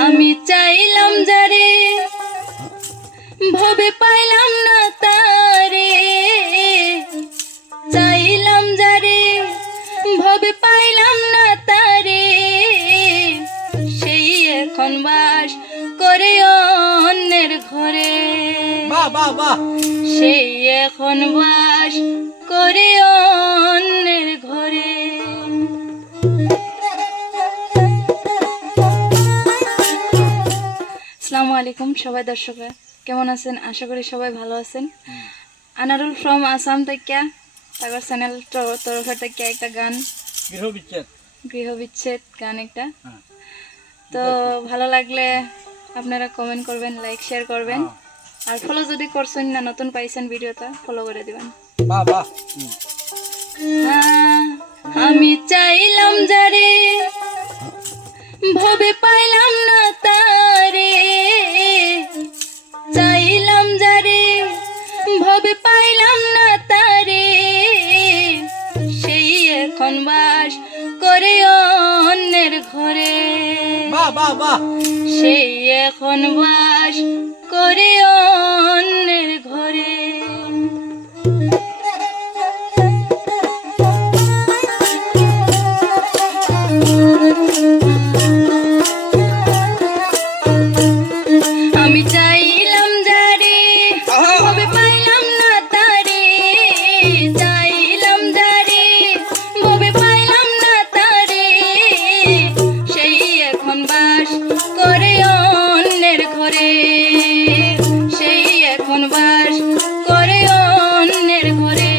আমি চাইলাম যারে ভবে পাইলাম না তারে, চাইলাম যারে ভবে পাইলাম না তারে, সেই এখন বাস করে অন্যের ঘরে। সেই এখন বাস করে অন্যের ঘরে। আসসালামু আলাইকুম সবাই দর্শকরা, কেমন আছেন? আশা করি সবাই ভালো আছেন। আনারুল ফ্রম আসাম থেকে তার চ্যানেল তরফের থেকে একটা গান, গৃহবিচ্ছেদ গান একটা। তো ভালো লাগলে আপনারা কমেন্ট করবেন, লাইক শেয়ার করবেন, আর ফলো যদি করছেন না, নতুন পাইছেন ভিডিওটা ফলো করে দিবেন। আমি চাইলাম যারে ভবে পাইলাম না তারে, চাইলাম যারে ভবে পাইলাম না তারে, সেই এখন বাস করে অন্যের ঘরে। সেই এখন বাস করে অন্যের ঘরে। আমি চাইলাম যারে ভবে পাইলাম না তারে, চাইলাম যারে ভবে পাইলাম না তারে, সেই এখন বাস করে অন্যের ঘরে। সেই এখন বাস করে অন্যের ঘরে।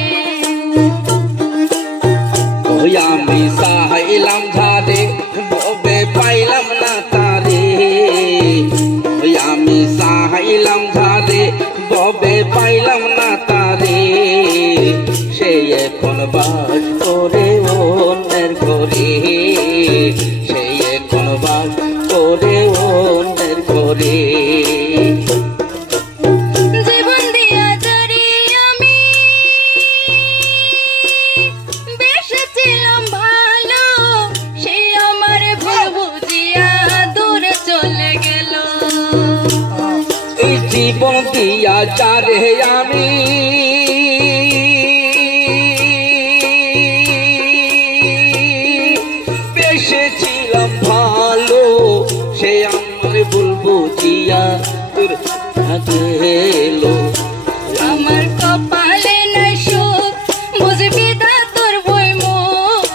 আমি চাইলাম যারে ভবে পাইলাম না তারে, আমি চাইলাম যারে ভবে পাইলাম না তারে, সে এখন বাস করে অন্যের ঘরে। সে এখন বাস করে অন্যের ঘরে। জীবন দিয়া যারে আমি বেসেছিলাম ভালো, সে আমার ভুল বুঝিয়া দূরে চলে গেল। এই জীবন দিয়া যারে আমি বেসেছিলাম ভালো, সে আমার ভুল বুঝিয়া দূর গেল। আমার কপালে নাই সুখ, বুঝবি দা তোর বই মুখ।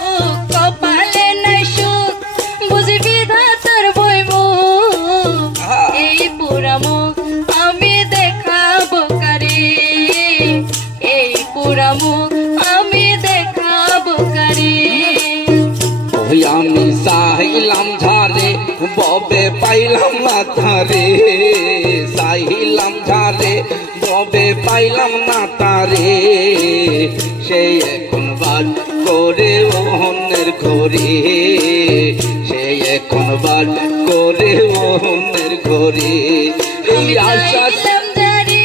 কপালে নাই সুখ, বুঝবি দা তোর বই মুখ। এই পুরা মুখ আমি দেখাবো কারে, এই পুরা মুখ আমি দেখাবো কারে। আমি চাইলাম ঝারে ববে পাইলাম না তারে, চাইলাম ঝারে ববে পাইলাম না তারে, সে এখন বাস করে অন্যের ঘরে। সে এখন বাস করে অন্যের ঘরে। এই আশা চাইলাম যারে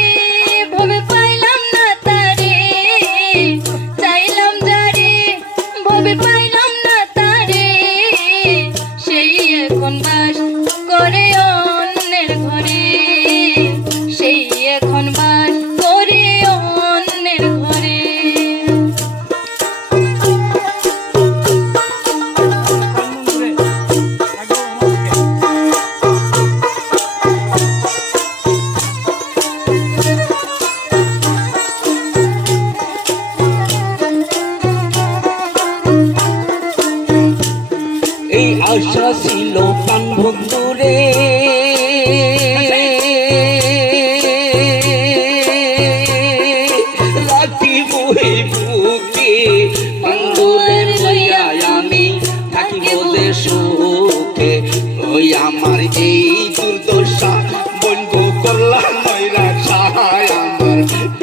ভবে পাইলাম না তারে, চাইলাম যারে ভবে পাইলাম না তারে, সেই এখন বাস করে অন্যের ঘরে। সেই এখন বাস করে অন্যের ঘরে। এই আশা ছিল প্রাণ বন্ধুরে, রাখি বই বুকে বন্ধুরে লইয়া আমি থাকিব যে সুখে। ওই আমার এই দুর্দশা বন্ধু করলা নৈরাশা, আমার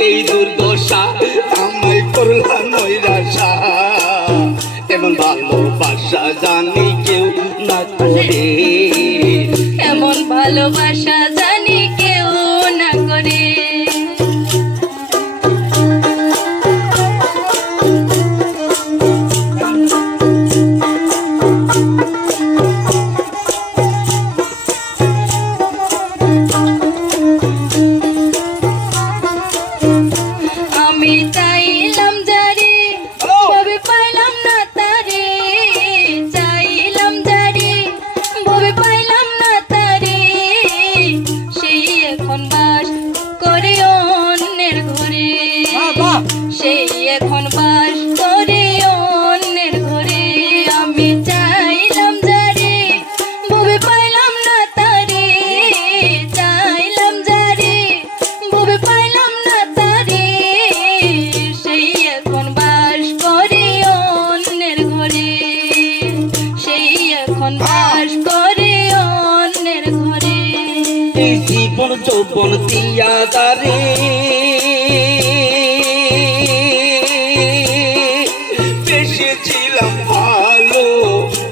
এই দুর্দশা আমায় করলা নৈরাশা। এমন ভালোবাসা জানি কেউ না করে, এমন ভালোবাসা জানি কেউ না করে। যৌবন দিয়া দারে বেসেছিলাম ভালো,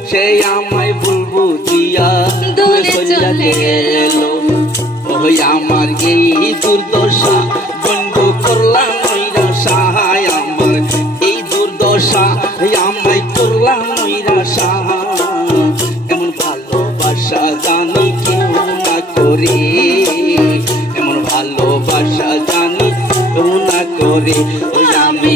সে আমায় বলবো দিয়া দূরে চলে গেল। ওই আমার এই দুর্দশা বন্ধ করলাম নৈরাশা, আমার এই দুর্দশা আমায় করলাম নৈরাশা। এমন ভালোবাসা জানি কেউ না করে, এমন ভালোবাসা জানি কেউ না করে। ওই আমি